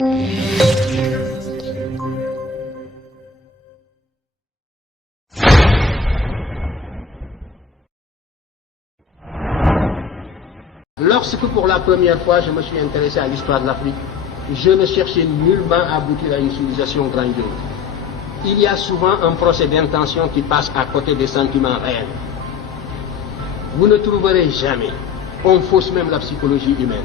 Lorsque pour la première fois je me suis intéressé à l'histoire de l'Afrique, je ne cherchais nullement à aboutir à une civilisation grandiose. Il y a souvent un procès d'intention qui passe à côté des sentiments réels. Vous ne trouverez jamais, on fausse même la psychologie humaine,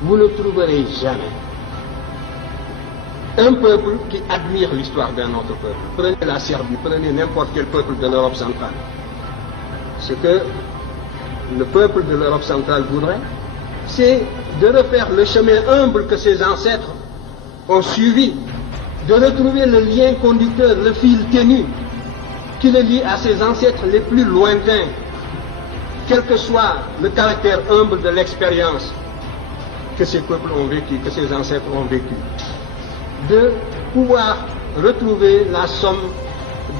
vous ne trouverez jamais un peuple qui admire l'histoire d'un autre peuple. Prenez la Serbie, prenez n'importe quel peuple de l'Europe centrale. Ce que le peuple de l'Europe centrale voudrait, c'est de refaire le chemin humble que ses ancêtres ont suivi, de retrouver le lien conducteur, le fil ténu qui le lie à ses ancêtres les plus lointains, quel que soit le caractère humble de l'expérience que ces peuples ont vécu, que ces ancêtres ont vécu, de pouvoir retrouver la somme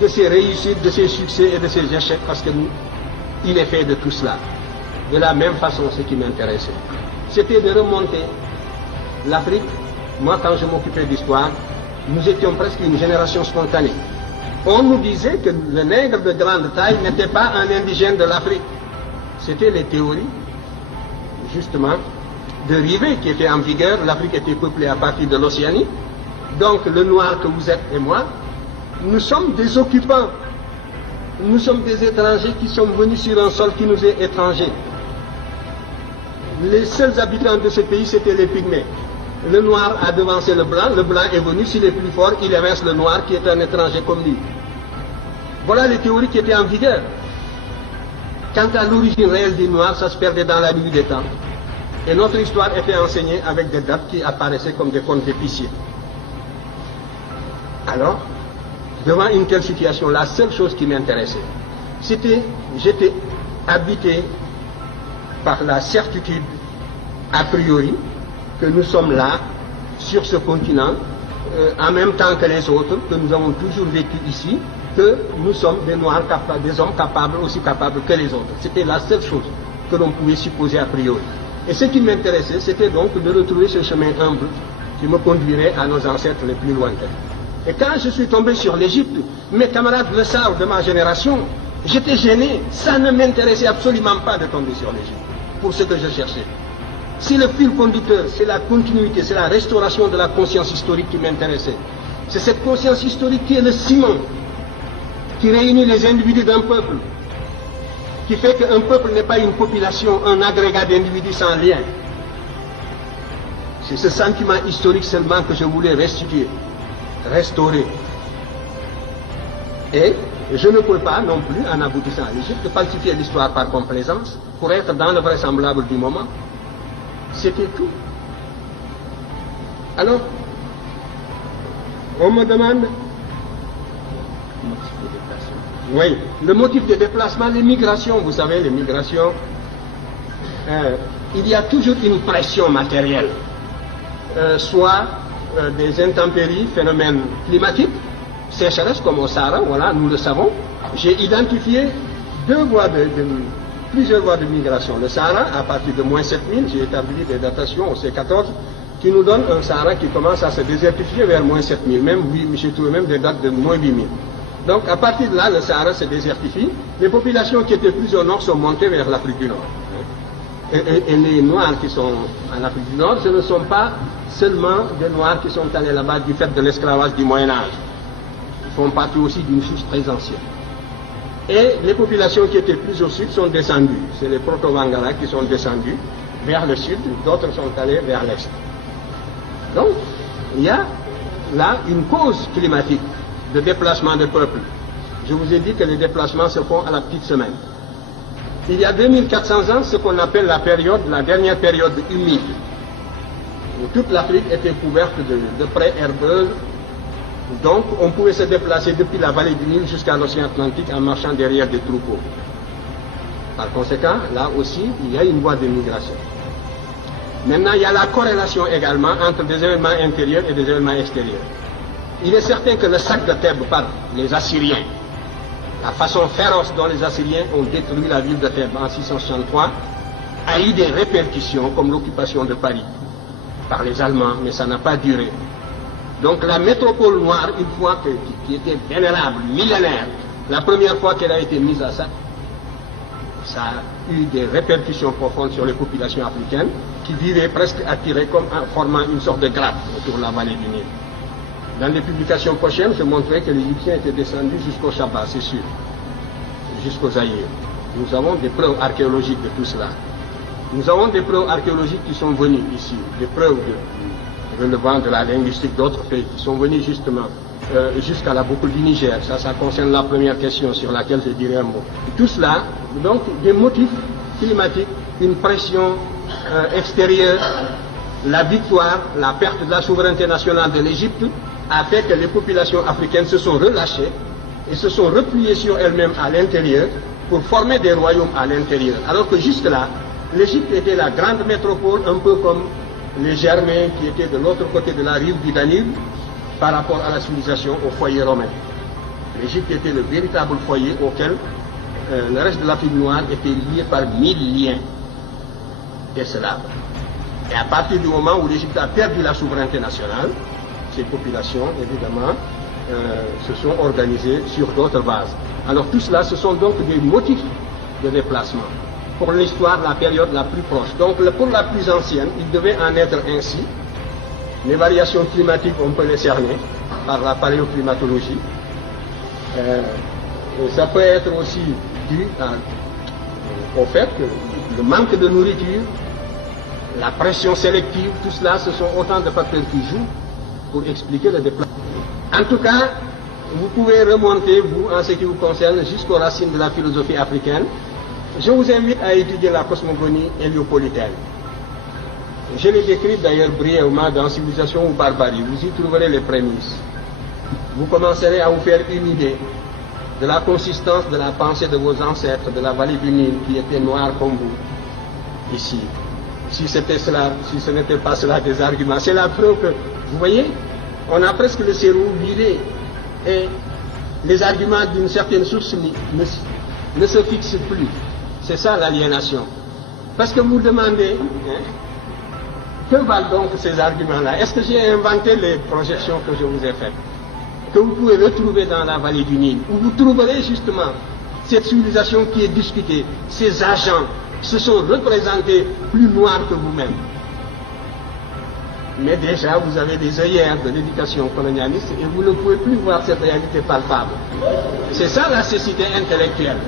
de ses réussites, de ses succès et de ses échecs, parce que nous, il est fait de tout cela. De la même façon, ce qui m'intéressait, c'était de remonter l'Afrique. Moi, quand je m'occupais d'histoire, nous étions presque une génération spontanée. On nous disait que le nègre de grande taille n'était pas un indigène de l'Afrique. C'était les théories, justement, de Rivet qui étaient en vigueur. L'Afrique était peuplée à partir de l'Océanie. Donc, le noir que vous êtes et moi, nous sommes des occupants. Nous sommes des étrangers qui sont venus sur un sol qui nous est étranger. Les seuls habitants de ce pays, c'était les pygmées. Le noir a devancé le blanc est venu, s'il est plus fort, il évince le noir qui est un étranger comme lui. Voilà les théories qui étaient en vigueur. Quant à l'origine réelle des noirs, ça se perdait dans la nuit des temps. Et notre histoire était enseignée avec des dates qui apparaissaient comme des contes épiciers. Alors, devant une telle situation, la seule chose qui m'intéressait, c'était, j'étais habité par la certitude, a priori, que nous sommes là, sur ce continent, en même temps que les autres, que nous avons toujours vécu ici, que nous sommes des noirs capables, des hommes capables, aussi capables que les autres. C'était la seule chose que l'on pouvait supposer a priori. Et ce qui m'intéressait, c'était donc de retrouver ce chemin humble qui me conduirait à nos ancêtres les plus lointains. Et quand je suis tombé sur l'Égypte, mes camarades le savent de ma génération, j'étais gêné, ça ne m'intéressait absolument pas de tomber sur l'Égypte, pour ce que je cherchais. C'est le fil conducteur, c'est la continuité, c'est la restauration de la conscience historique qui m'intéressait. C'est cette conscience historique qui est le ciment, qui réunit les individus d'un peuple, qui fait qu'un peuple n'est pas une population, un agrégat d'individus sans lien. C'est ce sentiment historique seulement que je voulais restituer, restaurer. Et je ne peux pas non plus, en aboutissant à l'Égypte, falsifier l'histoire par complaisance, pour être dans le vraisemblable du moment. C'était tout. Alors, on me demande, oui, le motif de déplacement, les migrations, vous savez, les migrations, il y a toujours une pression matérielle, soit des intempéries, phénomènes climatiques, sécheresse comme au Sahara, voilà, nous le savons. J'ai identifié plusieurs voies de migration. Le Sahara, à partir de moins 7000, j'ai établi des datations au C14 qui nous donnent un Sahara qui commence à se désertifier vers moins 7000, même, oui, j'ai trouvé même des dates de moins 8000. Donc, à partir de là, le Sahara se désertifie. Les populations qui étaient plus au nord sont montées vers l'Afrique du Nord. Et les Noirs qui sont en Afrique du Nord, ce ne sont pas seulement des Noirs qui sont allés là-bas du fait de l'esclavage du Moyen-Âge. Ils font partie aussi d'une source très ancienne. Et les populations qui étaient plus au sud sont descendues. C'est les Proto-Vangara qui sont descendus vers le sud, d'autres sont allés vers l'est. Donc, il y a là une cause climatique de déplacement de peuples. Je vous ai dit que les déplacements se font à la petite semaine. Il y a 2400 ans, ce qu'on appelle la dernière période humide, où toute l'Afrique était couverte de prairies herbeuses. Donc, on pouvait se déplacer depuis la vallée du Nil jusqu'à l'océan Atlantique en marchant derrière des troupeaux. Par conséquent, là aussi, il y a une voie de migration. Maintenant, il y a la corrélation également entre des événements intérieurs et des événements extérieurs. Il est certain que le sac de Thèbes par les Assyriens, la façon féroce dont les Assyriens ont détruit la ville de Thèbes en 663, a eu des répercussions comme l'occupation de Paris. par les Allemands, mais ça n'a pas duré. Donc la métropole noire, une fois qui était vénérable, millénaire, la première fois qu'elle a été mise à ça, ça a eu des répercussions profondes sur les populations africaines qui vivaient presque attirées comme en formant une sorte de grappe autour de la vallée du Nil. Dans les publications prochaines, je montrerai que les Égyptiens étaient descendus jusqu'au Chaba, c'est sûr, jusqu'au Zaïre. Nous avons des preuves archéologiques de tout cela. Nous avons des preuves archéologiques qui sont venues ici, des preuves relevant de la linguistique d'autres pays qui sont venus justement jusqu'à la boucle du Niger. Ça concerne la première question sur laquelle je dirai un mot. Tout cela, donc des motifs climatiques, une pression extérieure, la victoire, la perte de la souveraineté nationale de l'Égypte a fait que les populations africaines se sont relâchées et se sont repliées sur elles-mêmes à l'intérieur pour former des royaumes à l'intérieur. Alors que jusque-là, l'Égypte était la grande métropole, un peu comme les Germains qui étaient de l'autre côté de la rive du Danube par rapport à la civilisation, au foyer romain. L'Égypte était le véritable foyer auquel le reste de l'Afrique noire était lié par 1000 liens d'esclaves. Et à partir du moment où l'Égypte a perdu la souveraineté nationale, ces populations, évidemment, se sont organisées sur d'autres bases. Alors tout cela, ce sont donc des motifs de déplacement. Pour l'histoire, la période la plus proche. Donc pour la plus ancienne, il devait en être ainsi. Les variations climatiques, on peut les cerner par la paléoclimatologie. Ça peut être aussi dû au fait que le manque de nourriture, la pression sélective, tout cela, ce sont autant de facteurs qui jouent pour expliquer le déplacement. En tout cas, vous pouvez remonter, vous, en ce qui vous concerne, jusqu'aux racines de la philosophie africaine. Je vous invite à étudier la cosmogonie héliopolitaine. Je l'ai décrite d'ailleurs brièvement dans Civilisation ou Barbarie. Vous y trouverez les prémices. Vous commencerez à vous faire une idée de la consistance de la pensée de vos ancêtres de la vallée du Nil qui étaient noirs comme vous, ici. Si c'était cela, si ce n'était pas cela des arguments, c'est la preuve que, vous voyez, on a presque le cerveau vidé et les arguments d'une certaine source ne se fixent plus. C'est ça l'aliénation. Parce que vous demandez, que valent donc ces arguments-là? Est-ce que j'ai inventé les projections que je vous ai faites, que vous pouvez retrouver dans la vallée du Nil, où vous trouverez justement cette civilisation qui est discutée, ces agents se sont représentés plus noirs que vous-même. Mais déjà, vous avez des œillères de l'éducation colonialiste et vous ne pouvez plus voir cette réalité palpable. C'est ça la cécité intellectuelle.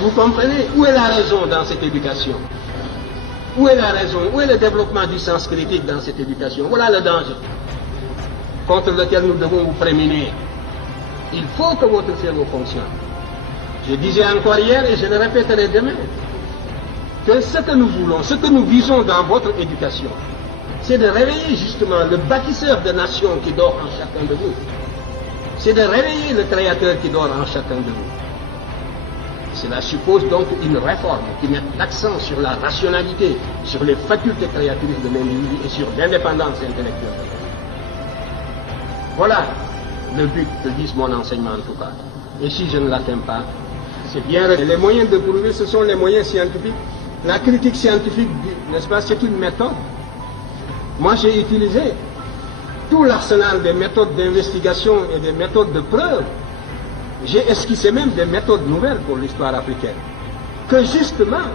Vous comprenez? Où est la raison dans cette éducation? Où est la raison? Où est le développement du sens critique dans cette éducation? Voilà le danger contre lequel nous devons vous prémunir. Il faut que votre cerveau fonctionne. Je disais encore hier et je le répéterai demain, que ce que nous voulons, ce que nous visons dans votre éducation, c'est de réveiller justement le bâtisseur de nation qui dort en chacun de vous. C'est de réveiller le créateur qui dort en chacun de vous. Cela suppose donc une réforme qui mette l'accent sur la rationalité, sur les facultés créatrices de l'individu et sur l'indépendance intellectuelle. Voilà le but que vise mon enseignement en tout cas. Et si je ne l'atteins pas, c'est bien. Les moyens de prouver, ce sont les moyens scientifiques. La critique scientifique, n'est-ce pas, c'est une méthode. Moi, j'ai utilisé tout l'arsenal des méthodes d'investigation et des méthodes de preuve. J'ai esquissé même des méthodes nouvelles pour l'histoire africaine. Que justement,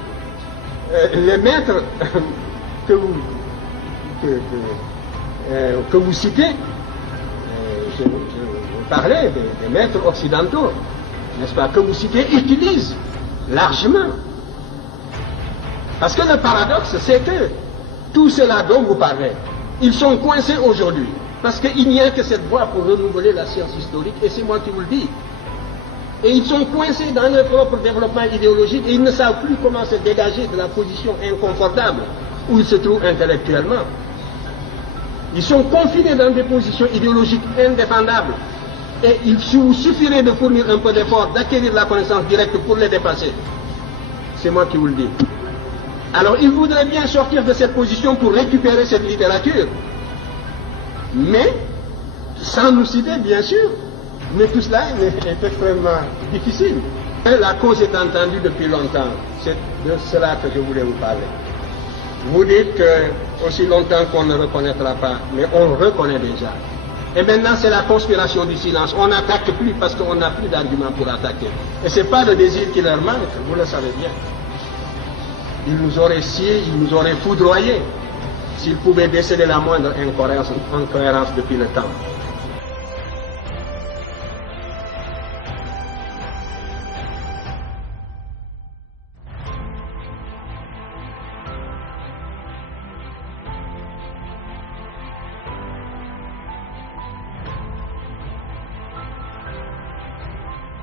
les maîtres que vous citez, je parlais des maîtres occidentaux, n'est-ce pas, que vous citez, utilisent largement. Parce que le paradoxe, c'est que tout cela dont vous parlez, ils sont coincés aujourd'hui. Parce qu'il n'y a que cette voie pour renouveler la science historique, et c'est moi qui vous le dis. Et ils sont coincés dans leur propre développement idéologique et ils ne savent plus comment se dégager de la position inconfortable où ils se trouvent intellectuellement. Ils sont confinés dans des positions idéologiques indéfendables. Et il vous suffirait de fournir un peu d'effort, d'acquérir la connaissance directe pour les dépasser. C'est moi qui vous le dis. Alors ils voudraient bien sortir de cette position pour récupérer cette littérature. Mais, sans nous citer, bien sûr, mais tout cela est extrêmement difficile. Et la cause est entendue depuis longtemps. C'est de cela que je voulais vous parler. Vous dites que aussi longtemps qu'on ne reconnaîtra pas, mais on reconnaît déjà. Et maintenant, c'est la conspiration du silence. On n'attaque plus parce qu'on n'a plus d'arguments pour attaquer. Et ce n'est pas le désir qui leur manque, vous le savez bien. Ils nous auraient sciés, ils nous auraient foudroyés s'ils pouvaient déceler la moindre incohérence depuis le temps.